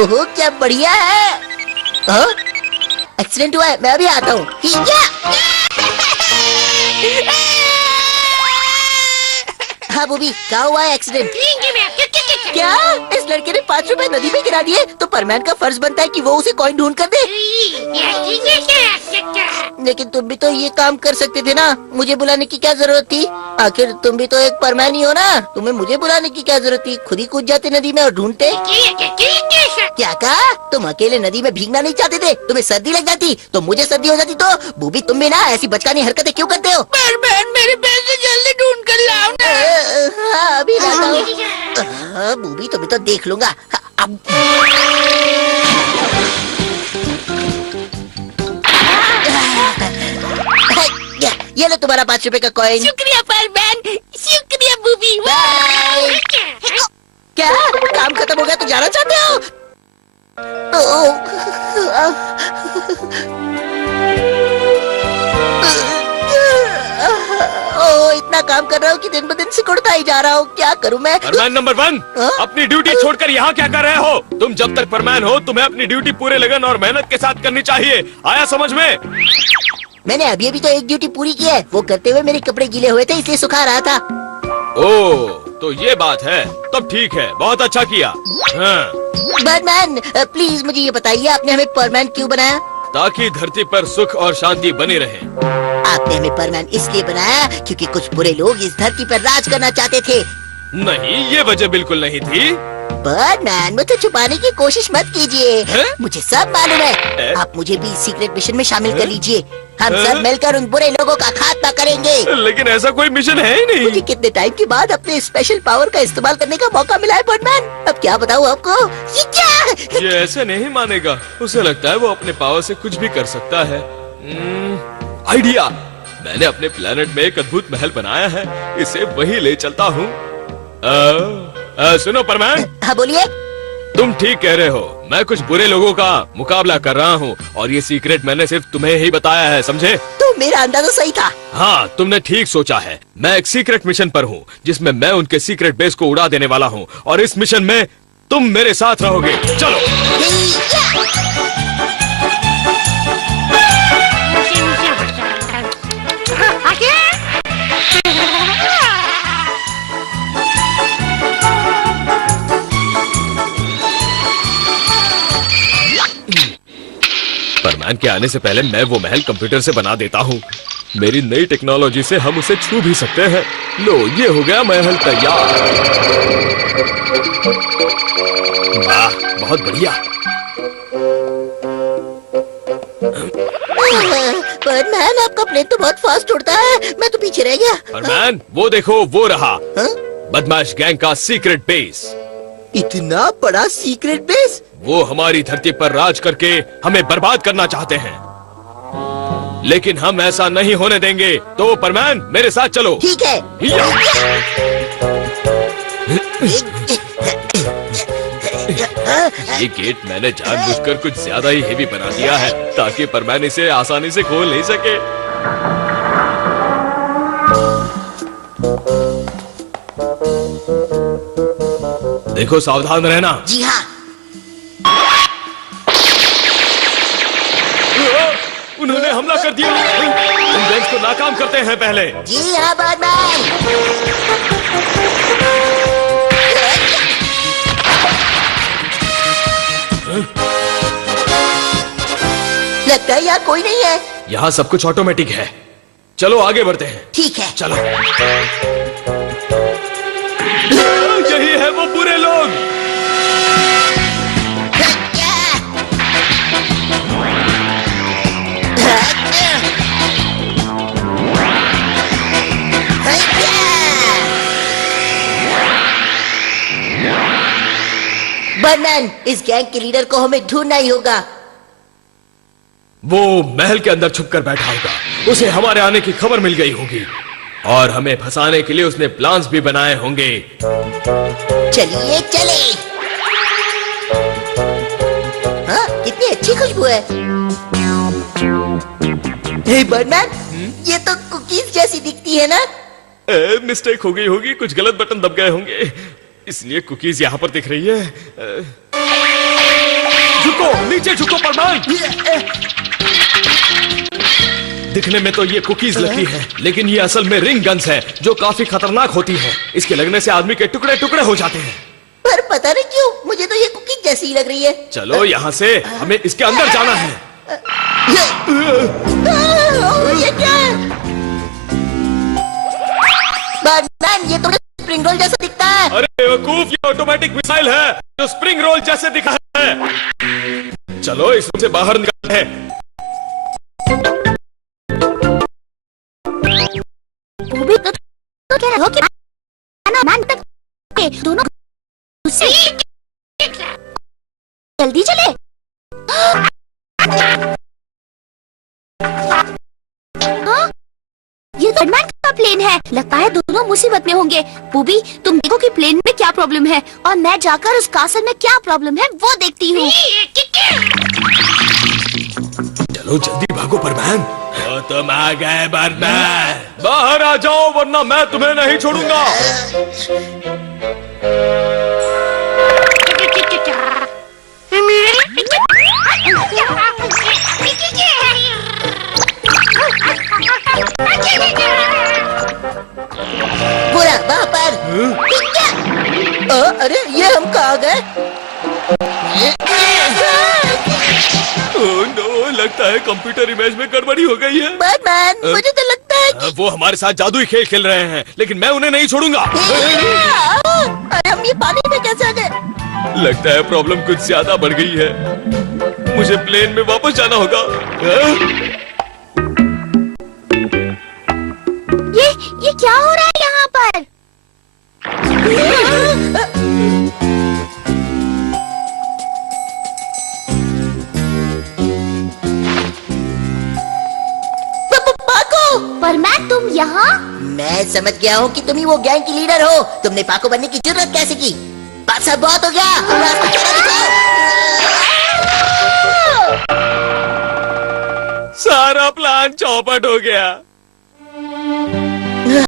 ओहो क्या बढ़िया है। एक्सीडेंट हुआ है, मैं अभी आता हूँ। हाँ बूबी, क्या हुआ है एक्सीडेंट? क्या इस लड़के ने 5 रुपए नदी में गिरा दिए? तो परमैन का फर्ज बनता है कि वो उसे कॉइन ढूंढ कर दे। लेकिन तुम भी तो ये काम कर सकते थे ना, मुझे बुलाने की क्या जरूरत थी? आखिर तुम भी तो एक परमैन ही हो ना, तुम्हें मुझे बुलाने की क्या जरूरत थी? खुद ही कूद जाते नदी में और ढूंढते। क्या कहा? तुम अकेले नदी में भीगना नहीं चाहते थे? तुम्हें सर्दी लग जाती तो मुझे सर्दी हो जाती। तो बूबी तुम भी ना ऐसी बचकानी हरकतें क्यों करते हो? परमैन मेरे पैसे जल्दी ढूंढ कर लाओ ना। हाँ अभी लाता हूँ। बूबी तुम्हें तो देख लूंगा। अब ये लो तुम्हारा 5 रुपए का कॉइन। शुक्रिया परमैन, शुक्रिया बूबी। बाय। क्या काम खत्म हो गया तो जाना चाहते हो? इतना काम कर रहा हूँ कि दिन ब दिन सिकुड़ता ही जा रहा हूँ। क्या करूँ मैं? परमैन नंबर 1, अपनी ड्यूटी छोड़कर यहाँ क्या कर रहे हो? तुम जब तक परमैन हो तुम्हें अपनी ड्यूटी पूरे लगन और मेहनत के साथ करनी चाहिए। आया समझ में? मैंने अभी तो एक ड्यूटी पूरी की है। वो करते हुए मेरे कपड़े गीले हुए थे इसलिए सुखा रहा था। ओह तो ये बात है, तब ठीक है, बहुत अच्छा किया। हाँ। बैटमैन प्लीज मुझे ये बताइए, आपने हमें परमैन क्यों बनाया? ताकि धरती पर सुख और शांति बनी रहे। आपने हमें परमैन इसलिए बनाया क्योंकि कुछ बुरे लोग इस धरती पर राज करना चाहते थे। नहीं, ये वजह बिल्कुल नहीं थी। बैटमैन मुझे छुपाने की कोशिश मत कीजिए, है? मुझे सब मालूम है। आप मुझे भी सीक्रेट मिशन में शामिल कर लीजिए। हम सब मिलकर उन बुरे लोगों का खात्मा करेंगे। लेकिन ऐसा कोई मिशन है ही नहीं। मुझे कितने टाइम के बाद अपने स्पेशल पावर का इस्तेमाल करने का मौका मिला है बैटमैन। अब क्या बताऊँ आपको? ये क्या? ये ऐसे नहीं मानेगा, उसे लगता है वो अपने पावर से कुछ भी कर सकता है। आइडिया, मैंने अपने प्लेनेट में एक अद्भुत महल बनाया है, इसे वही ले चलता हूँ। सुनो परमैन। हाँ बोलिए। तुम ठीक कह रहे हो, मैं कुछ बुरे लोगों का मुकाबला कर रहा हूँ और ये सीक्रेट मैंने सिर्फ तुम्हें ही बताया है, समझे? तो मेरा अंदाजा सही था। हाँ तुमने ठीक सोचा है। मैं एक सीक्रेट मिशन पर हूँ जिसमें मैं उनके सीक्रेट बेस को उड़ा देने वाला हूँ और इस मिशन में तुम मेरे साथ रहोगे। चलो। परमैन के आने से पहले मैं वो महल कंप्यूटर से बना देता हूँ। मेरी नई टेक्नोलॉजी से हम उसे छू भी सकते हैं। लो ये हो गया महल तैयार। वाह बहुत बढ़िया। परमैन आपका प्लेन तो बहुत फास्ट उड़ता है, मैं तो पीछे रह गया। परमैन वो देखो वो रहा बदमाश गैंग का सीक्रेट बेस। इतना बड़ा सीक्रेट बेस? वो हमारी धरती पर राज करके हमें बर्बाद करना चाहते हैं, लेकिन हम ऐसा नहीं होने देंगे। तो परमैन मेरे साथ चलो। ठीक है। ये गेट मैंने जानबूझकर कुछ ज्यादा ही हेवी बना दिया है ताकि परमैन इसे आसानी से खोल नहीं सके। देखो सावधान रहना। जी हाँ। उन्होंने हमला कर दिया। हम गैंग्स को नाकाम करते हैं पहले। जी हाँ बैटमैन। लगता है यहाँ कोई नहीं है। यहाँ सब कुछ ऑटोमेटिक है। चलो आगे बढ़ते हैं। ठीक है। चलो। यही है वो बुरे लोग। बैटमैन इस गैंग के लीडर को हमें ढूंढना ही होगा। वो महल के अंदर छुपकर बैठा होगा, उसे हमारे आने की खबर मिल गई होगी और हमें फंसाने के लिए उसने प्लान्स भी बनाए होंगे। चलिए चले। हाँ कितनी अच्छी खुशबू है। हे बैटमैन, ये तो कुकीज जैसी दिखती है ना? मिस्टेक हो गई होगी, कुछ गलत बटन दब गए होंगे, इसलिए कुकीज यहाँ पर दिख रही है। नीचे झुको परमान। दिखने में तो ये कुकीज लगती है, लेकिन ये असल में रिंग गन्स है जो काफी खतरनाक होती है। इसके लगने से आदमी के टुकड़े टुकड़े हो जाते हैं। पर पता नहीं क्यों मुझे तो ये कुकी जैसी ही लग रही है। चलो यहाँ से, हमें इसके अंदर जाना है। ये क्या है? बैटमैन, ये तो स्प्रिंग रोल जैसा दिखता है। अरे बेवकूफ, ये ऑटोमेटिक मिसाइल है जो स्प्रिंग रोल जैसे दिखा है। चलो इससे बाहर निकलते हैं। तो कह रहे हो कि मैन तक के दोनों उससे जल्दी चले। हाँ? ये तो बैटमैन का प्लेन है। लगता है दोनों मुसीबत में होंगे। बूबी, तुम देखो कि प्लेन में क्या प्रॉब्लम है और मैं जाकर उस कासल में क्या प्रॉब्लम है वो देखती हूँ। चलो जल्दी भागो परमैन। तो तुम आ गए बैटमैन, बाहर आ जाओ वरना मैं तुम्हें नहीं छोड़ूंगा। बुरा वहाँ पर। अरे ये हम कहाँ गए? ओह नो, लगता है कंप्यूटर इमेज में गड़बड़ी हो गई है। बैटमैन, मुझे तो लगता है कि वो हमारे साथ जादुई खेल खेल रहे हैं, लेकिन मैं उन्हें नहीं छोड़ूंगा। अरे हम ये पानी में कैसे आ गए? लगता है प्रॉब्लम कुछ ज्यादा बढ़ गई है। मुझे प्लेन में वापस जाना होगा। ये क्या हो रहा है यहाँ पर? पाको, पर मैं तुम यहाँ? मैं समझ गया हूँ कि तुम ही वो गैंग की लीडर हो। तुमने पाको बनने की जरूरत कैसे की? बात सब बहुत हो गया। अब रास्ता चला दिखाओ। सारा प्लान चौपट हो गया।